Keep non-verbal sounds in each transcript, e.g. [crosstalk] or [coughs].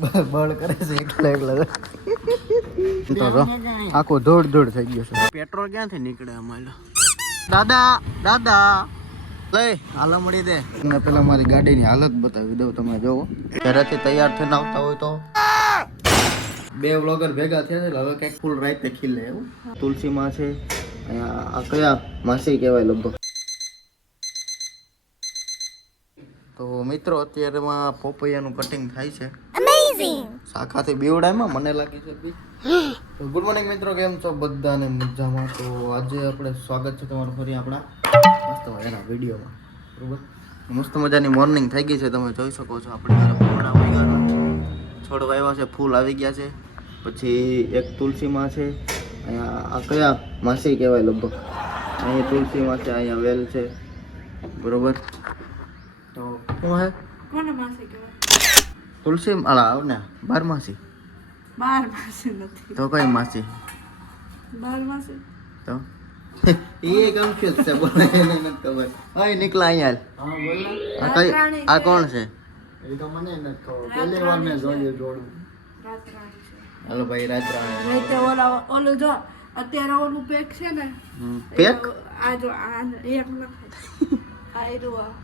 બળ કરે છે એકલા એકલા તો. આખો ધોડ ધોડ થઈ ગયો છે. પેટ્રોલ ક્યાંથી નીકળે અમારે? દાદા દાદા લઈ હાલ મળી દે. તમને પેલા મારી ગાડીની હાલત બતાવી દઉં તમે જોવો ઘરેથી તૈયાર થઈને આવતા હોય તો. બે વ્લોગર ભેગા થયા છે હવે કંઈક ફૂલ રાતે ખીલે એવું. તુલસીમાં છે અહીંયા આ કયા માસી કહેવાય લગભગ? તો મિત્રો અત્યારેમાં પોપૈયાનું કટિંગ થાય છે. શાખાથી બીવડાયમાં મને લાગી છે બી. ગુડ મોર્નિંગ મિત્રો કેમ છો? બધાને મજામાં. તો આજે આપણે સ્વાગત છે તમારું ફરી આપણા મસ્ત મજાના વિડીયોમાં. બરોબર? મસ્ત મજાની મોર્નિંગ થઈ ગઈ છે તમે જોઈ શકો છો. આપણે વાગ્યા છોડ વાવ્યા છે ફૂલ આવી ગયા છે. પછી એક તુલસીમાં છે અહીંયા આ કયા માસી કહેવાય લગભગ? અહીંયા તુલસીમાં છે અહીંયા વેલ છે. બરોબર? તો હે કોને માસી કહેવાય? તુલસી અલા આવ ને બાર માસી. બાર માસી નથી. તો કઈ માસી? બાર માસી? તો? [laughs] એ કન્ફ્યુઝ છે બોલે એને નથી ખબર. ઓય નીકળા અહીંયા. હાલ. આ કઈ આ કોણ છે? રાતરાણી છે. હાલો ભાઈ રાજરાણી નહીં તો ઓલા ઓલું જો અત્યારે ઓલું પેક છે ને. પેક આ જો આ એક નથી આ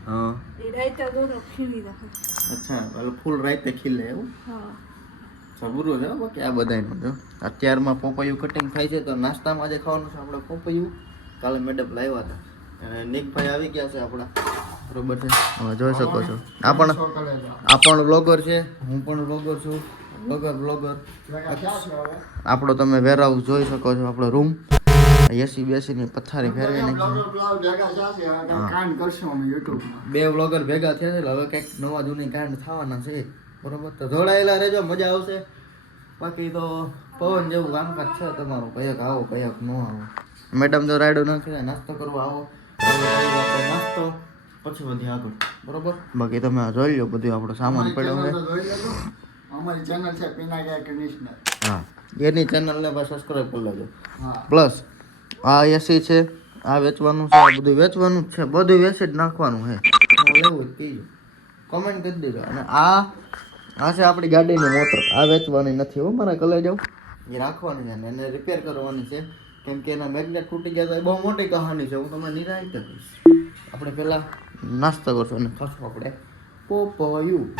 હા. એ રાઈતા દોરો ખીલી નાખે. અચ્છા હાલો ફૂલ રાતે ખીલે એવું? હા. સબરું છે બાકી આ બધાયનું જો અત્યારમાં પોપૈયું કટિંગ થાય છે તો નાસ્તામાં આજે ખાવાનું છે આપણે પોપૈયું. કાલે મેડમ લાવ્યા હતા. અને નિકભાઈ આવી ગયા છે આપણા. બરોબર છે? હવે જોઈ શકો છો. આ પણ આ પણ બ્લોગર છે. હું પણ બ્લોગર છું. બ્લોગર બ્લોગર આપણો તમે વેરહાઉસ જોઈ શકો છો આપણો રૂમ એસી બેસીની પથારી ફેરવી નાખી બે વ્લોગર ભેગા થયા છે હવે કંઈક નવા જૂની કાંડ થવાના છે. બરોબર? તો જોડાયેલા રહેજો મજા આવશે. બાકી તો પવન જેવું કામકાજ છે તમારું કયક આવો કયક ન આવો. મેડમ જો રાયડો ન થયા નાસ્તો કરવા આવો. નાસ્તો પછી બધી આગળ. બરોબર? બાકી તમે જોઈ લો બધું આપણો સામાન પડ્યો છે. અમારી ચેનલ છે પીના કન્ડિશનર હા. એની ચેનલને બસ સબસ્ક્રાઇબ કરી લેજો. હા. પ્લસ આ એસી છે, આ વેચવાનું છે, આ બધું વેચવાનું જ છે, બધું વેચી જ નાખવાનું છે. એવું જ કમેન્ટ કરી દેજો અને આ આ છે આપણી ગાડીની મોટર આ વેચવાની નથી હો, મારા કલે જાઉં એ રાખવાની છે એને રિપેર કરવાની છે. કેમ કે એના મેગ્નેટ તૂટી ગયા તો એ બહુ મોટી કહાની છે. હું તમને નિરાશ કહીશ. આપણે પહેલાં નાસ્તો કરશું અને ખાશું આપણે. પોપયું.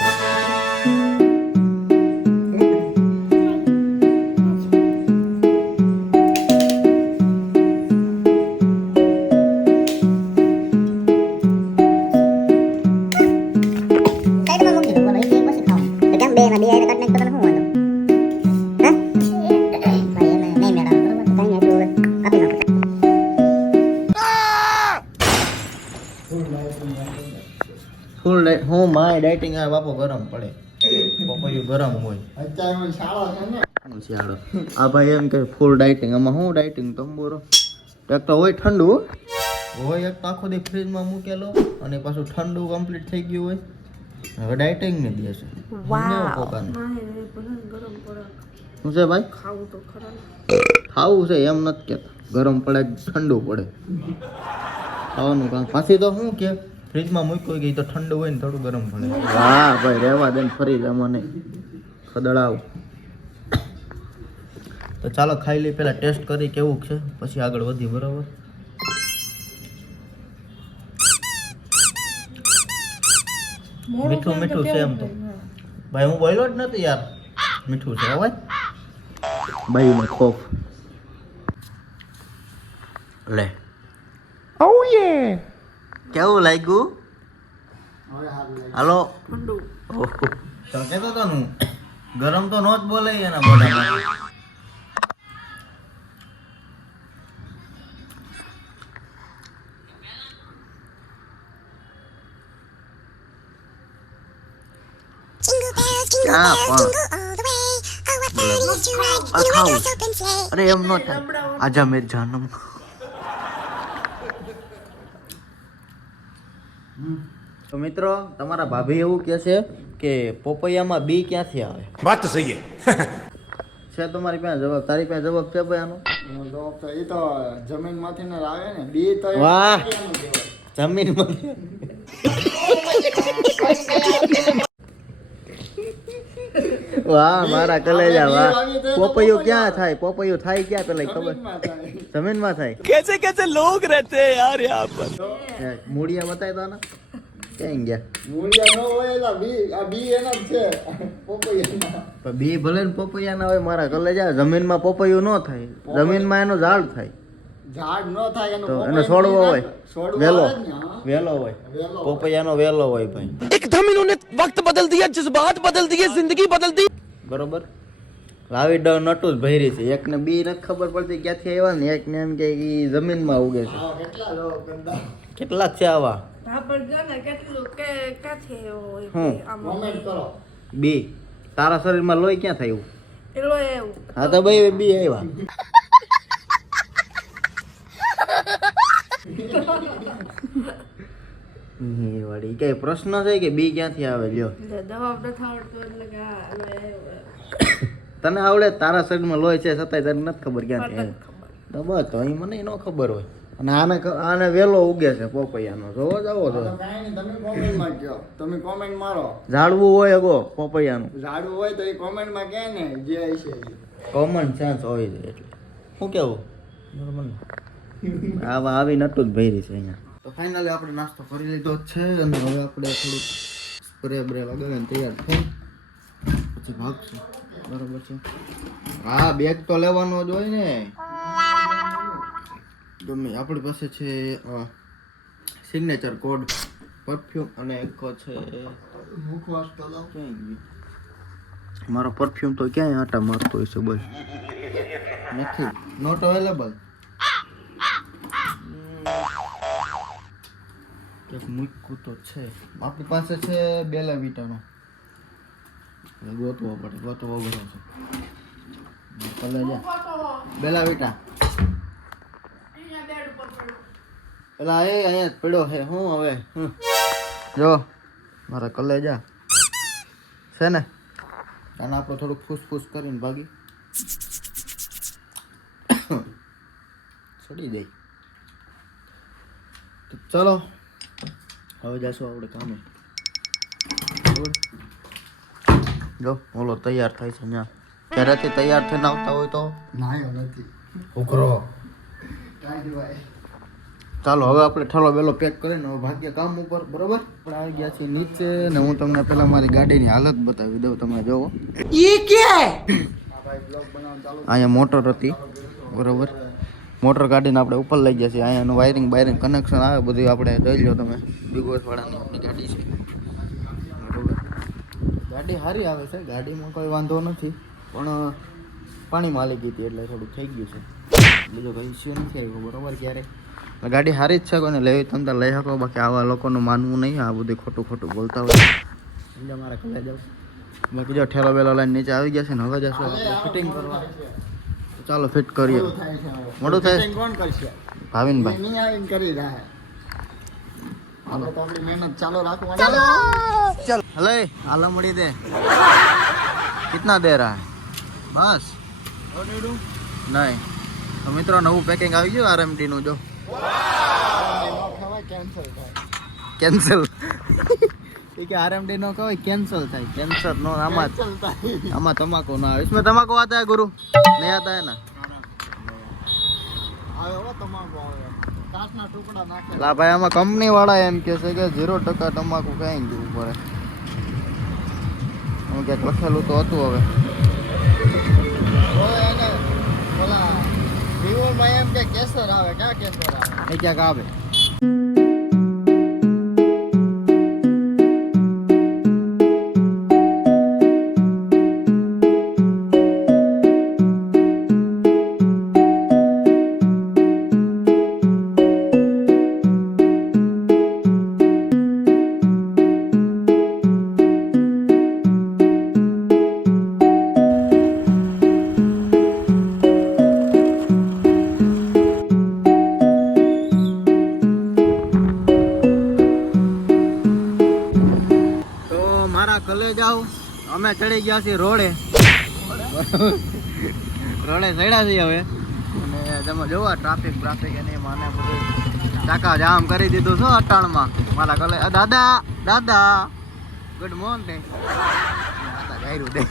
હું આવે બાપો ગરમ પડે. પપૈયું ગરમ હોય. અત્યારે હું છે ને. શિયાળો આ ભાઈ એમ કે ફૂલ ડાયટિંગ આમાં હું ડાયટિંગ તંબુરો. એક તો હોય ઠંડુ? હોય એક તો આખો દી ફ્રીજમાં મૂકેલો અને પાછું ઠંડુ કમ્પ્લીટ થઈ ગયું હોય. હવે ડાયટિંગ ને દે છે. શું છે ભાઈ? ખાવું તો ખરા. ખાવું છે એમ નથી કેતા. ગરમ પડે ઠંડુ પડે. ખાવાનું કામ. પાછી તો શું કે? ફ્રીજમાં મૂક્યો ગઈ તો ઠંડુ હોય ને થોડું ગરમ પડે. હા ભાઈ રહેવા દે ને ફરી જમને ખદડાવ. તો ચાલો ખાઈ લઈ પહેલા ટેસ્ટ કરી કેવું છે પછી આગળ વધી બરાબર? મીઠું મીઠું છે એમ તો. ભાઈ હું બોલ્યો જ નથી યાર. મીઠું છે હવે ભાઈ. મને ખોફ લે કેવું લાગ્યું હવે હારું લાગે હાલો ઠંડુ ઓહો. તો કહેતો તો ને હું, ગરમ તો નો જ બોલે એના મોઢામાં ક્યાં પણ આ ખાવું અરે એમ નો થાય આજા મેર જાનમ તો મિત્રો તમારા ભાભી એવું કહે છે કે પોપૈયામાં બી ક્યાંથી આવે? વાત તો સહી છે તમારી પાસે જવાબ? તારી પાસે જવાબ છે ભાઈ આનો? જવાબ તો એ તો જમીનમાંથી ને આવે ને બી તો વાહ! જમીનમાંથી? વાહ મારા કલેજા વાહ. પોપૈયું ક્યાં થાય? પોપૈયું થાય ક્યાં પેલા ખબર? જમીનમાં થાય? કેસે કેસે લોગ રહેતે યાર યહાં પર. મૂળિયા બતાય ના ક્યાં ગયા? મૂળિયા નો હોય એલા બી આ બી એના છે. પોપૈયા બી ભલે ને પોપૈયા ના હોય મારા કલેજા જમીનમાં પોપૈયું ન થાય. જમીનમાં એનું ઝાડ થાય. ઝાડ ન થાય એનો છોડવો હોય. વેલો. વેલો હોય. પોપૈયાનો વેલો હોય ભાઈ. એકદમ વખત બદલતી દિયા જજ્બાત બદલ દિયે જિંદગી બદલ બરોબર? લાવી ડ નટું જ છે. એક ને બી ન ખબર પડતી ક્યાંથી આવ્યા ને એક ને એમ કે ઈ જમીનમાં ઉગે છે. કેટલા છે આવા? બી તારા શરીરમાં લોહી ક્યાં થયું? હા તો ભાઈ બી આવ્યા. Ha [laughs] વળી. કઈ પ્રશ્ન છે કે બી ક્યાંથી આવે? લ્યો. કે [coughs] તને આવડે તારા શરીરમાં લોહી છે છતાંય તને નથી ખબર ક્યાંથી તો બસ તો અહીં મને ન ખબર હોય. અને આને આને વેલો ઉગે છે પોપૈયાનો. જોવો જાવો તો તમે કોમેન્ટમાં કહો. તમે કોમેન્ટ મારો. ઝાડવું હોય અગો પોપૈયાનું. ઝાડવું હોય તો એ કોમેન્ટમાં કહે ને જે છે કોમન સેન્સ હોય છે એટલે. શું કેવું બરાબર આવા આવી નટું જ ભરી છે અહીંયા. તો ફાઇનલી આપણે નાસ્તો કરી લીધો છે અને હવે આપણે થોડુંક સ્પ્રે બ્રે લગાવીને તૈયાર થઈ. પછી ભાગશું. બરાબર છે? હા બેગ તો લેવાનો જ હોય ને. ગમે આપણી પાસે છે સિગ્નેચર કોડ પરફ્યુમ અને એક છે? મારો પરફ્યુમ તો ક્યાંય આટા મારતો હોય છે બોલ નથી. નોટ અવેલેબલ એક મૂક્યું તો છે. આપણી પાસે છે બેલા વિટાનો ગોતવો પડે ગોતવો બધો છે. કલર જા બેલા વિટા પેલા એ અહીંયા જ પડ્યો છે. હું હવે. જો મારા કલેજા. છે ને? અને આપણે થોડુંક ફૂસફૂસ કરીને ભાગી. [coughs] ચડી દઈ તો ચલો. હવે જશું આપણે કામે. બરોબર? જો ઓલો તૈયાર થાય છે ત્યાં. ક્યારેથી તૈયાર થઈને આવતા હોય તો? નાયો નથી. ઉઘરો. ચાલો હવે આપણે ઠલો બેલો પેક કરીને હવે ભાગ્ય કામ ઉપર બરોબર? આવી ગયા છે નીચે ને હું તમને પેલા મારી ગાડીની હાલત બતાવી દઉં તમે જોવો. અહીંયા મોટર હતી બરોબર? મોટર કાઢીને આપણે ઉપર લઈ ગયા છીએ. અહીંયાનું વાયરિંગ બાયરિંગ કનેક્શન આવે, બધું આપણે જોઈ લો તમે. બિગોસ વાળાની આપણી ગાડી છે. ગાડી સારી આવે છે. ગાડીમાં કોઈ વાંધો નથી. પણ પાણી માલી ગઈ હતી એટલે થોડું થઈ ગયું છે. બીજો કંઈ ઇસ્યુ નથી આવ્યો, બરાબર? ક્યારે ગાડી સારી જ છે કોઈને લેવી તમે લઈ શકો. બાકી આવા લોકોનું માનવું નહીં. આ બધું ખોટું ખોટું બોલતા હોય. એટલે મારા કલાક જાવ બાકી જો ઠેલો બેલો લઈને નીચે આવી ગયા છે ને, હવે જશું ફિટિંગ કરવા. ચાલો ફિટ કરીએ. મોડું થાય કોણ કરશે? ભાવિનભાઈ. નહીં આવીને કરી રહ્યા મહેનત ચાલો રાખવા ચાલો! ચાલો. હલે મળી દે. કેટલા દે રહા મિત્રો નવું પેકિંગ આવી ગયું આરએમડી નું જો. Cancel cancel. એ કે આરએમડી નો કહેવાય કેન્સલ થાય કેન્સર નો આમાં Cancel થાય આમાં તમાકુ ના આવે इसमें तमाकू आता है गुरु नहीं आता है ना આવે હો તમાકુ આવે કાચના ટુકડા નાખે લા ભાઈ આમાં કંપની વાળા એમ કહે છે કે ઝીરો ટકા તમાકુ કઈ દેવું પડે હું ક્યાંક લખેલું તો હતું હવે ઓય એને ઓલા વિવોમાં એમ કે કેસર આવે ક્યાં કેસર આવે એ ક્યાંક આવે ગયા છીએ રોડે. રોડે ચડ્યા છીએ હવે. અને તમે જોવા ટ્રાફિક ટ્રાફિક એને માને બધું ચાકા જામ કરી દીધું છો અટાણમાં. મારા કલે દાદા દાદા ગુડ મોર્નિંગ દાદા ગાયરું દે.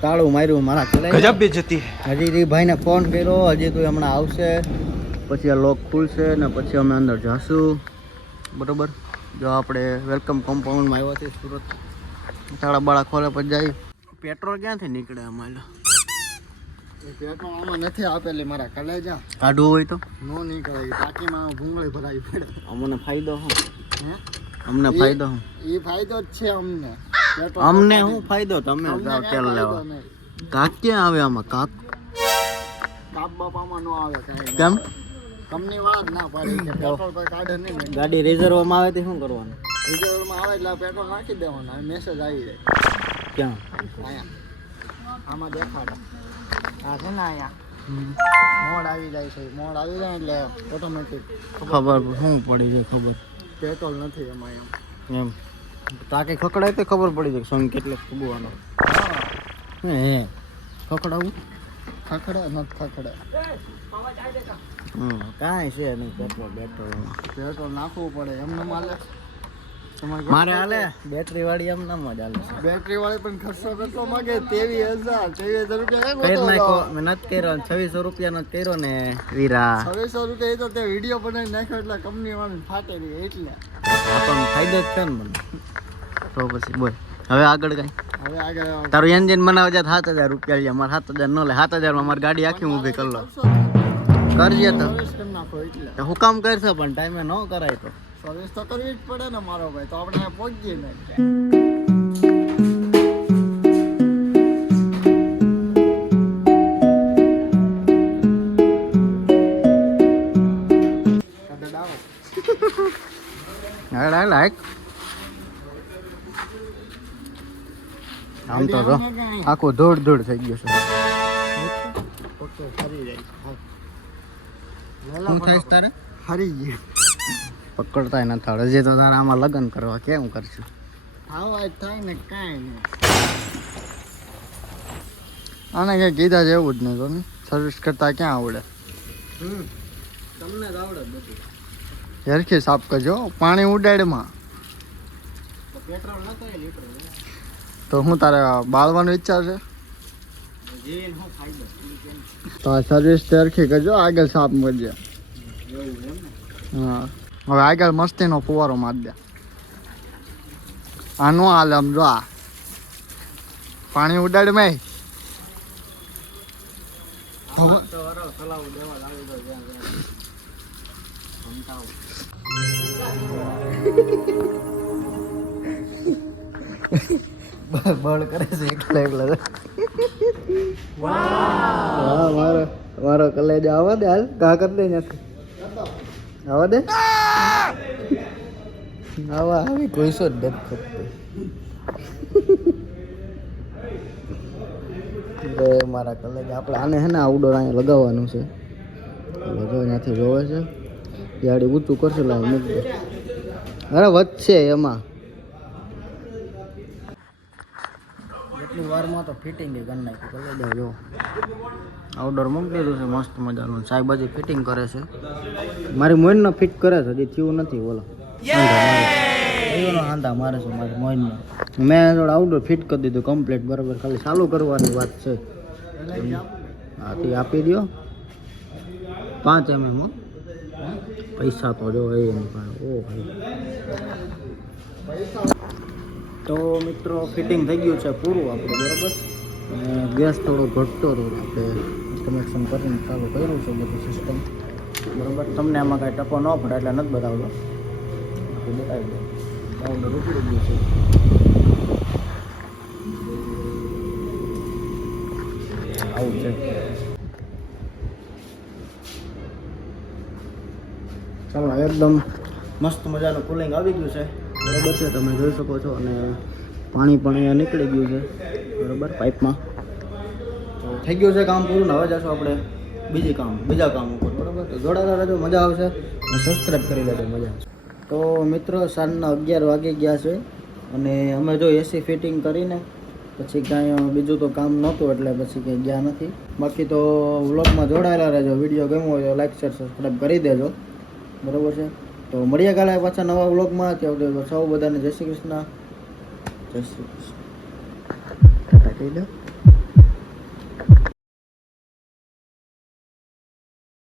તાળું માર્યું મારા કલાઈ ગજબ બી જતી હજી રી ભાઈને ફોન કર્યો હજી તો હમણાં આવશે. પછી આ લોક ખુલશે ને પછી અમે અંદર જશું. બરોબર? જો આપણે વેલકમ કોમ્પાઉન્ડમાં આવ્યા છે સુરત. તાળા બાળા ખોલે પછી જાય. પેટ્રોલ ક્યાંથી નીકળે અમારે? પેટ્રોલ આમાં નથી આપેલી મારા કલેજા. કાઢવું હોય તો? નો નીકળે ટાંકીમાં ભૂંગળી ભરાવી અમને ફાયદો હું. અમને ફાયદો એ ફાયદો જ છે અમને. અમને શું ફાયદો તમે જાઓ તેલ લેવા. કાક ક્યાં આવે આમાં? કાક? કાપ બાપામાં નો આવે કાંઈ. કેમ? કંપની વાળા જ ના પાડી કે પેટ્રોલ કોઈ કાઢે નહીં ગાડી રિઝર્વમાં આવે તો શું કરવાનું? રિઝર્વમાં આવે એટલે પેટ્રોલ નાખી દેવાનું મેસેજ આવી જાય. ક્યાં? અહીંયા. આમાં દેખાડે. આ છે ને અહીંયા. મોડ આવી જાય છે. મોડ આવી જાય એટલે ઓટોમેટિક ખબર શું પડી જાય ખબર? પેટ્રોલ નથી એમાં એમ. એમ. તાકે ખકડાય તો ખબર પડી જાય સોંગ કેટલો ફૂગવાનો હા ખકડાવું ખકડા ન ખકડા હમ કાંઈ છે નહીં પેટ્રોલ પેટ્રોલ પેટ્રોલ નાખવું પડે એમને માલે મારે હાલે? બેટરી વાળી એમ નામ જ હાલે બેટરી વાળી પણ ખર્ચો કેટલો માંગે? તેવી હજાર તેવી હજાર રૂપિયા મેં નથી કર્યો છવ્વીસો રૂપિયાનો જ કર્યો ને વીરા. છવ્વીસો રૂપિયા એ તો તે વીડિયો બનાવી નાખ્યો એટલે કંપની વાળી ફાટે રહી એટલે. આપણને ફાયદો જ છે ને મને. તો પછી બોલ. હવે આગળ કઈ? હવે આગળ તારું એન્જિન બનાવવા જાય સાત હજાર રૂપિયા લે મારે સાત હજાર ન લે. સાત હજારમાં મારી ગાડી આખી ઊભી કરી લો. કરજે તો. હું કામ કરશે પણ ટાઈમે ન કરાય તો. સર્વિસ તો કરવી જ પડે ને મારો ભાઈ. તો આપણે પહોંચીએ ને. હાલ હાલ આમ તો જો આખો ધોળ ધૂળ થઈ ગયો છે. ઓકે, ફરી જાય. હા. લેલા શું થાય તારે હરી ગયો. પકડતા ન થાળ. હજી તો તારે આમાં લગ્ન કરવા કેમ કરશું? આવા થાય ને કાંઈ નહીં. આને કંઈ કીધા જેવું જ નહીં તમે સર્વિસ કરતા ક્યાં આવડે? તમને જ આવડે બધું. હેરખી સાફ કરજો પાણી ઉડાડમાં. તો હું તારે બાળવાનો વિચાર છે? તો આ સર્વિસ હેરખી કરજો, આગળ સાફ કરજે. હા. હવે આગળ મસ્તીનો ફુવારો મારી દે. આ નો હાલે આમ જો આ. પાણી ઉડાડ મેં બળ કરે છે એકલા એકલા. હા, મારો મારો કલેજ આવવા દે, હાલ કા કરી દે નથી આવવા દે. આવા, આવી કોઈ સો જ નથી ખપતી મારા કલેજ, આપણે આને હે ને આઉટડોર અહીંયા લગાવવાનું છે. જો ત્યાંથી જોવે છે. યાડી ઊંચું કરશે લાવ મૂકી દે. અરે વધશે એમાં. એટલી વારમાં તો ફિટિંગ કરી નાખ્યું જો. આઉટડોર મૂકી દીધું છે મસ્ત મજાનું. સાહેબ હજી ફિટિંગ કરે છે. મારી મોઈનનો ફિટ કરે છે હજી થયું નથી બોલો. હાંધા મારે. છે મારી મોઈનનો. મેં થોડું આઉટડોર ફિટ કરી દીધું કમ્પ્લીટ બરાબર. ખાલી ચાલુ કરવાની વાત છે. હા તે આપી દો પાંચ એમએમ એમ પૈસા તો જો એ ઓ ભાઈ. તો મિત્રો ફિટિંગ થઈ ગયું છે પૂરું આપણે, બરાબર? ગેસ થોડો ઘટતો રહ્યો, આપણે કનેક્શન કરીને ચાલુ કર્યું છે બધું સિસ્ટમ બરાબર? તમને આમાં કાંઈ ટકો ન પડે, એટલે નથી બતાવતો. બતાવી દો પાવડર ઉપડી ગયું છે. આવું છે. ચાલો, એકદમ મસ્ત મજાનું કુલિંગ આવી ગયું છે. બરાબર છે, તમે જોઈ શકો છો. અને પાણી પણ અહીંયા નીકળી ગયું છે. બરાબર, પાઇપમાં. તો થઈ ગયું છે કામ પૂરું. હવે જશું આપણે બીજી કામ, બીજા કામ ઉપર. બરાબર? તો જોડાતા રહેજો, મજા આવશે. અને સબસ્ક્રાઈબ કરી લેજો, મજા તો મિત્રો, સાંજના અગિયાર વાગી ગયા છે. અને અમે જો એસી ફિટિંગ કરીને, પછી કાંઈ બીજું તો કામ નહોતું, એટલે પછી કંઈ ગયા નથી. બાકી તો વ્લોગમાં જોડાયેલા રહેજો. વીડિયો ગમ્યો હોય તો લાઈક શેર સબસ્ક્રાઈબ કરી દેજો. બરાબર છે? તો મળીએ કાલે પાછા નવા વ્લોગમાં. સુધી સૌ બધાને. જય શ્રી કૃષ્ણ. જય શ્રી કૃષ્ણ.